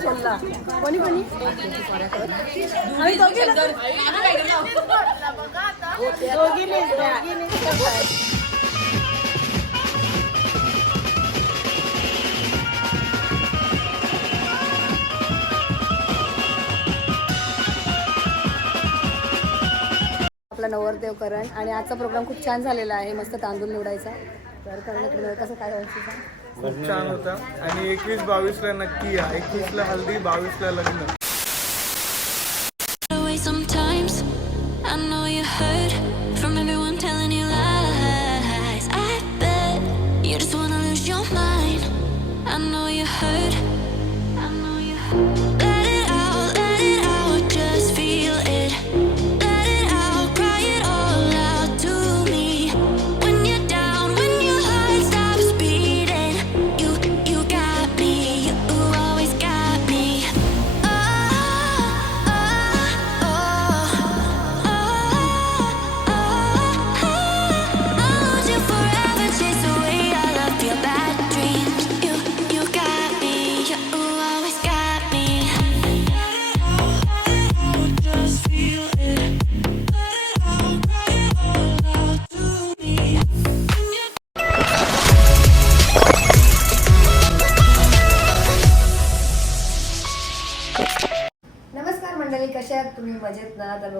सोडला कोणी कोणी? आपला नवरदेव करण. आणि आजचा प्रोग्राम खूप छान झालेला आहे. मस्त तांदूळ निवडायचा. तर करण कसं काय सांग? खूप छान होता. आणि एकवीस बावीसला नक्की या. एकवीसला हल्दी बावीसला लग्न.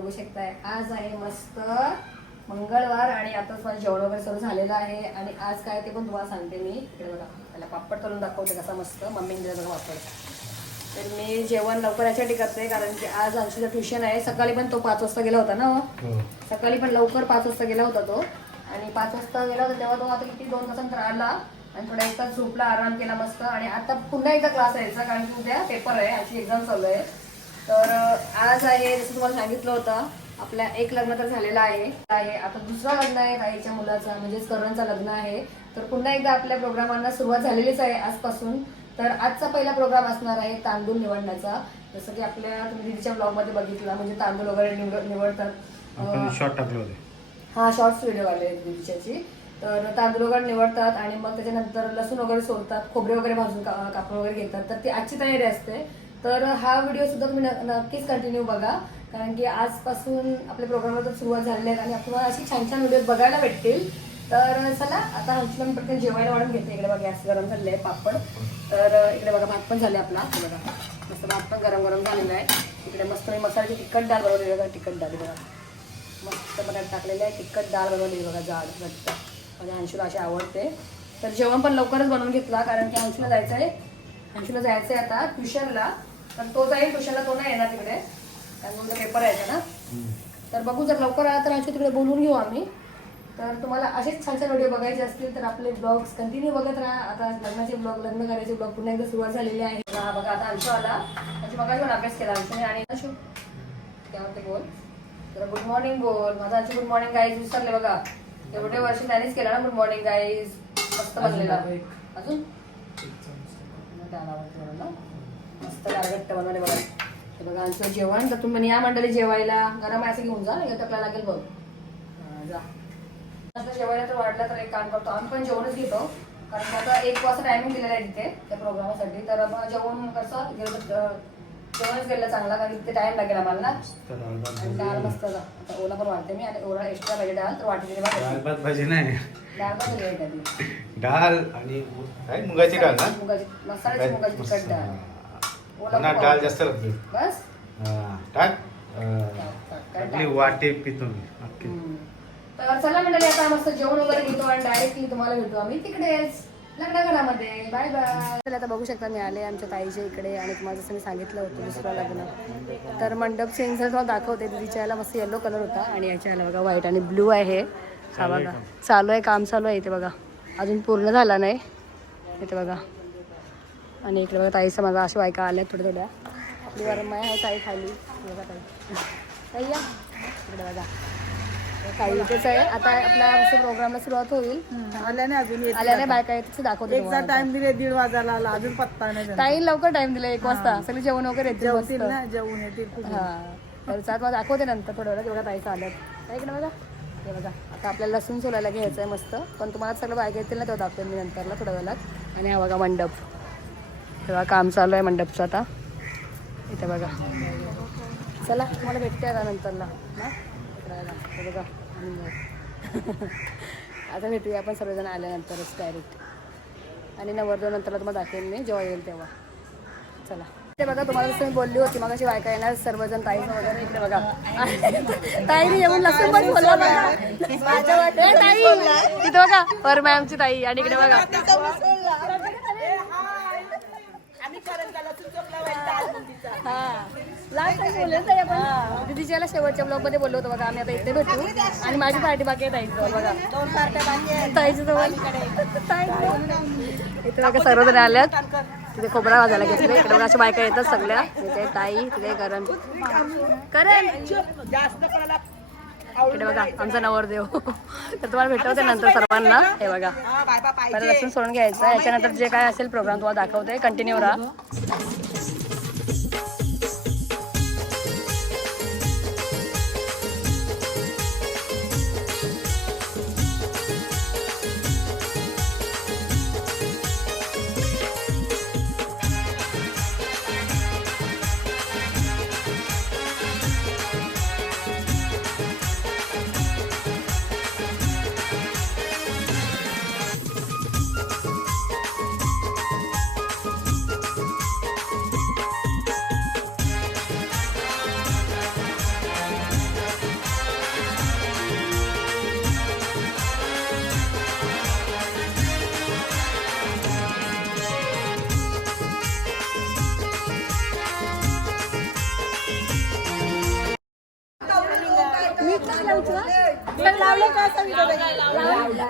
बघू शकताय. आज आहे मस्त मंगळवार आणि आताच माझं जेवण वगैरे सर्व झालेलं आहे. आणि आज काय ते पण तुम्हाला सांगते मी. इकडे बघा. त्याला पापड तळून दाखवते कसा मस्त. मम्मीने दिला बघा पापड. तर मी जेवण लवकर याच्यासाठी करते कारण की आज आमचं ट्युशन आहे. सकाळी पण तो पाच वाजता गेला होता ना हो? सकाळी पण लवकर पाच वाजता गेला होता तो. आणि पाच वाजता गेला होता तेव्हा तो आता किती? दोन तासानंतर आला. आणि थोडा एक तास झोपला आराम केला मस्त. आणि आता पुन्हा एकदा क्लास यायचा कारण की उद्या पेपर आहे. आजची एक्झाम चालू आहे. तर आज आहे जसं तुम्हाला सांगितलं होतं आपल्या एक लग्न तर झालेलं आहे. आहे आता दुसरा लग्न आहे ताईच्या मुलाचा म्हणजेच करणचं लग्न आहे. तर पुन्हा एकदा आपल्या प्रोग्रामांना सुरुवात झालेलीच आहे आजपासून. तर आजचा पहिला प्रोग्राम असणार आहे तांदूळ निवडण्याचा. जसं की आपल्या तुम्ही दीदीच्या ब्लॉगमध्ये बघितला म्हणजे तांदूळ वगैरे निवड निवडतात. शॉर्ट टाकले होते. हा शॉर्ट्स व्हिडिओ आले दिवसाची तर तांदूळ वगैरे निवडतात आणि मग त्याच्यानंतर लसूण वगैरे सोलतात खोबरे वगैरे भाजून का- कापून वगैरे घेतात. तर ती आजची तयारी असते. तर हा व्हिडिओ सुद्धा तुम्ही न- नक्कीच कंटिन्यू बघा. कारण की आजपासून आपल्या प्रोग्रामला तर सुरुवात झालेली आहे आणि आपल्याला अशी छान छान व्हिडिओ बघायला भेटतील. तर चला आता आमची मी पटकन जेवायला वाढून घेते. इकडे बघा गॅस गरम झालेले आहे पापड. तर इकडे बघा भात पण झाले आपला. बघा मस्त भात पण गरम गरम झालेला आहे. इकडे मस्त मी मसाल्याची तिखट डाळ बनवलेली बघा तिखट डाळ बघा. मस्त बटाट टाकलेले आहे तिखट डाळ बनवलेली बघा जाड घट्ट. म्हणजे माझ्या अंशूला अशी आवडते. तर जेवण पण लवकरच बनवून घेतला कारण की अंशूला जायचं आहे अंशूला जायचं आहे आता ट्युशनला. तर तो जाईल ट्युशनला तो नाही येणार तिकडे. कारण उद्या पेपर आहे ना तर बघू जर लवकर आला तर अंशू तिकडे बोलून घेऊ आम्ही. तर तुम्हाला असेच छान छान व्हिडिओ बघायचे असतील तर आपले ब्लॉग्स कंटिन्यू बघत राहा. आता लग्नाचे ब्लॉग लग्न करायचे ब्लॉग पुन्हा एकदा सुरुवात झालेली आहे. हा बघा आता अंशू आला. अंशू बघा पण अभ्यास केला अंशूने. आणि अंशू त्यावरती बोल. तर गुड मॉर्निंग बोल. माझा आजची गुड मॉर्निंग गाईज विसरले बघा. एवढे वर्ष त्यानेच केला ना गुड मॉर्निंग गाईज मस्त बनलेला. अजून? त्याला. मस्त गारगट्ट बनवले बघा. हे बघा आमचं जेवण. तर तुम्ही या मंडळी जेवायला गरम आहे असं घेऊन जा नाही टकला लागेल बघ. जा. जेवायला तर वाढलं तर एक काम करतो. आम्ही पण जेवणच घेतो. कारण आता एक वाजता टायमिंग दिलेला आहे तिथे त्या प्रोग्रामासाठी तर मग जेवण कसं गेलं जेवणच गेलं चांगला कारण तिथे टाइम लागेल आम्हाला. ना आणि डाळ मस्त जा. आता ओला पण वाढते. मी आणि ओला एक्स्ट्रा पाहिजे डाळ तर वाटते डाळ भात भाजी नाही. डाळ त्यातली. डाळ आणि काय? मुगाची डाळ ना? मुगाची मसाल्याची मुगाची तिखट डाळ. पण डाळ. जास्त लागते. बस. हा, टाक. आपली? वाटे पितो मी. हम्म. तर चला मंडळी आता मस्त जेवण वगैरे घेतो आणि डायरेक्टली तुम्हाला भेटू आम्ही. तिकडेच. लग्नघरामध्ये बाय बाय आता बघू शकता मी आले आमच्या ताईच्या इकडे आणि तुम्हाला जसं मी सांगितलं होतं दुसरं लग्न. तर मंडप चेंज तुम्हाला दाखवते. तिच्या याला मस्त येलो कलर होता आणि याच्या याला बघा व्हाईट आणि ब्लू आहे. हा बघा. चालू आहे काम चालू आहे इथे बघा. अजून पूर्ण झाला नाही. इथे बघा. आणि इकडे बघा ताईचा माझा अशा बायका आल्या थोड्या थोड्या. आपली वरमाय आहे ताई खाली. बघा ताई. ताई या. इकडे बघा. इथेच आहे. आता आपल्या आमच्या प्रोग्रामला सुरुवात होईल. आल्याने अजून येत आल्याने बायका येते दाखवते एकदा तुम्हाला. टाइम दिले दीड वाजायला आला. अजून पत्ता नाही. ताई लवकर टाइम दिला एक वाजता. सगळे जेवण वगैरे मस्त. जेवतील ना जेवून येतील खूप. हा. तर सात वाजता दाखवते नंतर थोड्या वेळात. बघा ताईचं आल्यात. ताई इकडे बघा. हे बघा. आता आपल्याला लसूण सोलायला घ्यायचं आहे मस्त. पण तुम्हाला सगळं बायका येतील ना तेव्हा दाखवेन मी नंतरला थोड्या वेळात. आणि हा बघा मंडप. तेव्हा काम चालू आहे मंडपचं आता. इथे बघा. चला मला भेटते आता नंतरला. हे? बघा. आता भेटूया आपण सर्वजण आल्यानंतरच डायरेक्ट आणि नवरदेव नंतरला तुम्हाला दाखवेन मी जेव्हा येईल तेव्हा. चला. ते बघा तुम्हाला जसं मी बोलली होती मग अशी बायका येणार सर्वजण ताई वगैरे इकडे बघा. ताईने येऊन लसूण पण बोलला बघा. ताई. तिथे बघा वर मॅमची ताई आणि इकडे बघा. हा. लास्ट टाइम बोलले ताई आपण दीदीच्याला शेवटच्या ब्लॉगमध्ये बोललो होतो बघा आम्ही आता इथे भेटू. आणि माझी पार्टी बाकी आहे बघा. दोन पार्ट्या बाकी आहेत. ताईचं जवळ ताई इथे बघा सर्वजण आल्यात. तिथे खोबरा वाजायला घेतले. इकडे अशा बायका येतात सगळ्या. तिथे ताई तिथे करण. करण! इकडे बघा आमचा नवरदेव. तर तुम्हाला भेटवते नंतर सर्वांना. हे बघा. पहिला लसूण सोडून घ्यायचं. याच्यानंतर जे काय असेल प्रोग्राम तुम्हाला दाखवते. कंटिन्यू राहा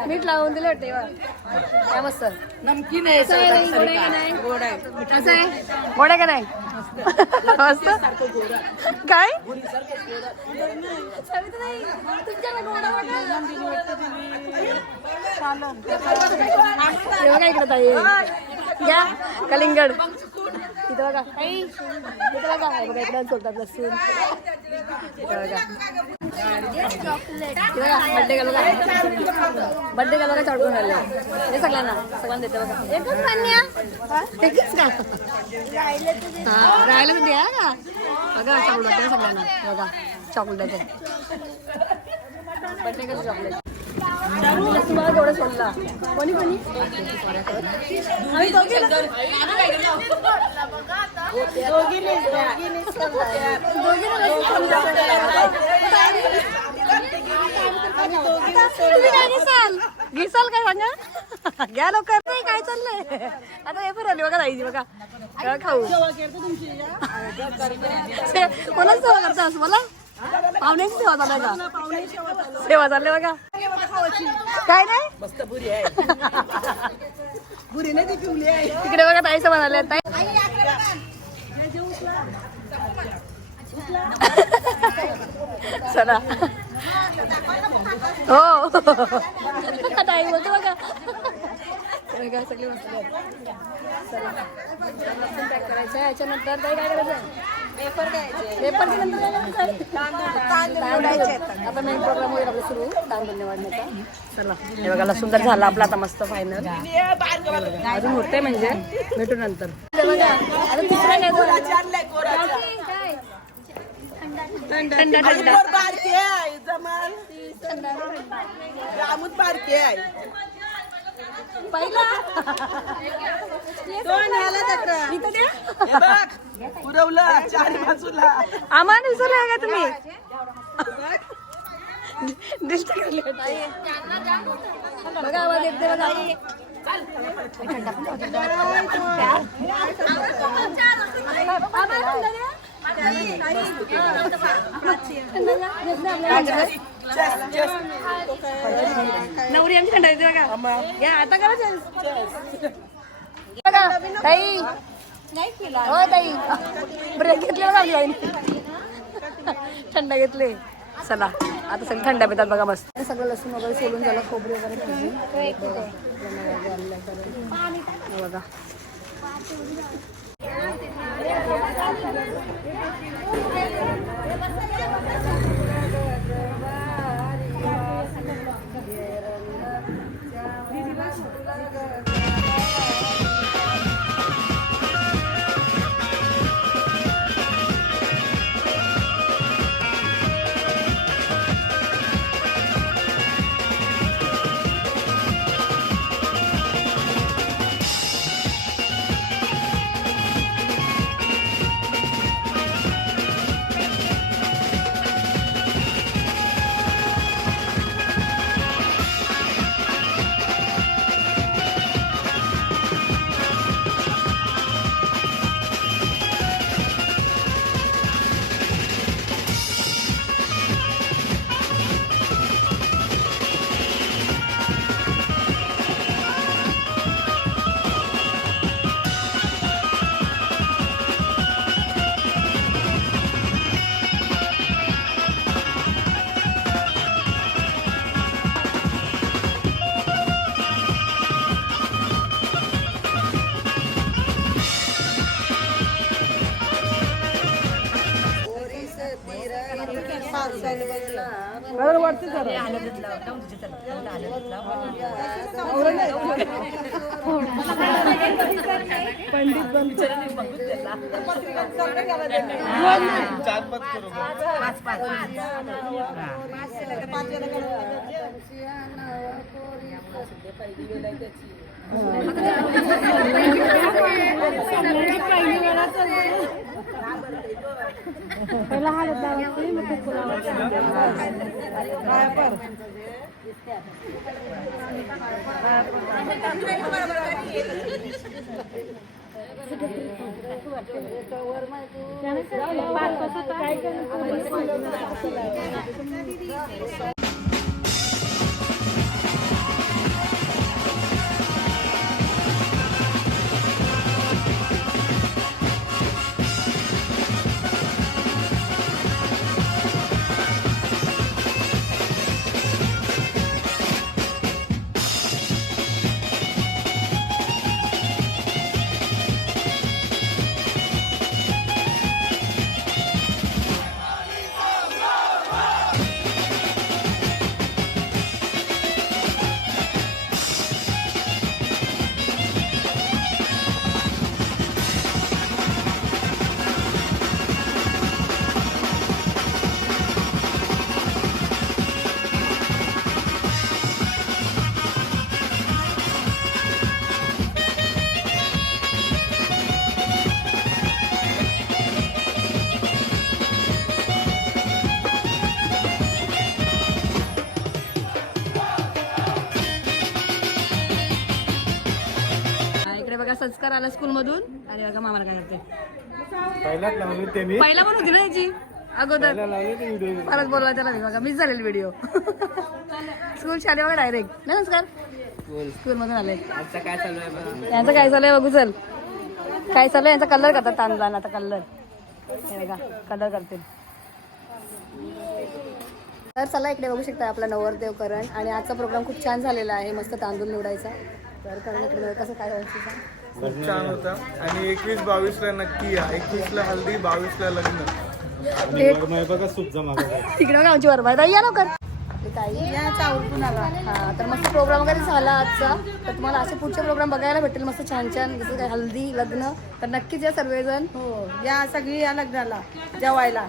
मीठ लावून दिलं वाटते काय मस्त. नमकीन कसं आहे गोड आहे का नाही? गोड आहे. कसं आहे? गोड आहे का नाही? मस्त. काय? हे बघा इकडे ताई? घ्या कलिंगड. तिथं बघा. ताई तिथं बघा. हे बघा इकडे सोडतात लसूण. इथं बघा. बड्डे बघा बड्डे का चढून राहिले हे सगळ्यांना सगळ्यांना देते बघा. एकच मान्य एकच का? हा राहिलं तर द्या का बघा चॉकलेट आहे सगळ्यांना. बघा चॉकलेट आहे. बड्डे कसं चॉकलेट तुम्हाला तेवढं सोडला कोणी कोणी आम्ही दोघी तुम्ही काय घेसाल घेसाल काय सांगा? घ्या लवकर. नाही काय चाललंय? आता हे पण आली बघा जायची बघा. काय खाऊ. से- कोणाच सेवा असं मला? पाहुण्याची सेवा चाललाय का? सेवा चालले बघा. काय नाही मस्त बुरी आहे बुरी नाही ती पिवली आहे तिकडे बघा ताई समान आल्या ताई चला. हो. ताई बोलतो बघा. बघा, सगळे बसले आहेत. चला. लसूण पॅक करायचं आहे. याच्यानंतर ताई काय करायचं पेपर द्यायचे पेपरच्या नंतर काय करायचं? तांदूळ. द्यायचे. आता प्रोग्राम होईल आपला सुरू. तांदूळ निवडण्याचा. चला. हे बघा लसूण तर झाला आपला आता मस्त फायनल अजून होते म्हणजे. भेटू नंतर. बघा आता तिसरा काय थंड थंड बारके आहे जमाल. जामूत बारके आहे. पहिला? दोन ह्याला तक्रार. इथं द्या. हे बघ पुरवलं चारी बाजूला. आम्हाला विसरले का तुम्ही? बघा. आवाज येते बघा. नवरी आमची थंड येते बघा. या आता करा chance. बघा ताई. हो ताई. ब्रेक घेतले बघा आपली आईने थंड घेतले. चला आता सगळं थंड पितात बघा मस्त. सगळं लसूण वगैरे सोलून झालं खोबरी वगैरे. हे बघा. Thank you. बरोबर वरती सर पंडित बनतो पहिला हालत लावायची मग कुकू हा, संस्कार आला स्कूल मधून आणि बघा मामाला काय करते. पहिला पण होती ना याची? अगोदर. परत बोलवा त्याला मी. बघा मिस झालेली व्हिडिओ स्कूल शाळे बघा डायरेक्ट नमस्कार. स्कूल. मधून आले. यांचं काय चालू आहे बघू चल. काय चालू आहे? यांचा कलर करतात तांदळा आता कलर हे बघा कलर करतील. तर चला इकडे बघू शकता आपला नवरदेव करण. आणि आजचा प्रोग्राम खूप छान झालेला आहे. मस्त तांदूळ निवडायचा. तर करण इकडे कसं काय व्हायचं सांग. खूप छान होता. आणि एकवीस बावीस ला नक्की या. एकवीस ला हल्दी बावीस ला लग्न. बघा सूप जमा तिकडे बघा आमची वरबाई ताई या लवकर. हा तर मस्त प्रोग्राम वगैरे झाला आजचा. तर तुम्हाला असे पुढचे प्रोग्राम बघायला भेटेल मस्त छान छान. जसं काय हल्दी लग्न. तर नक्कीच या सर्वजण. हो या सगळी या लग्नाला जेवायला.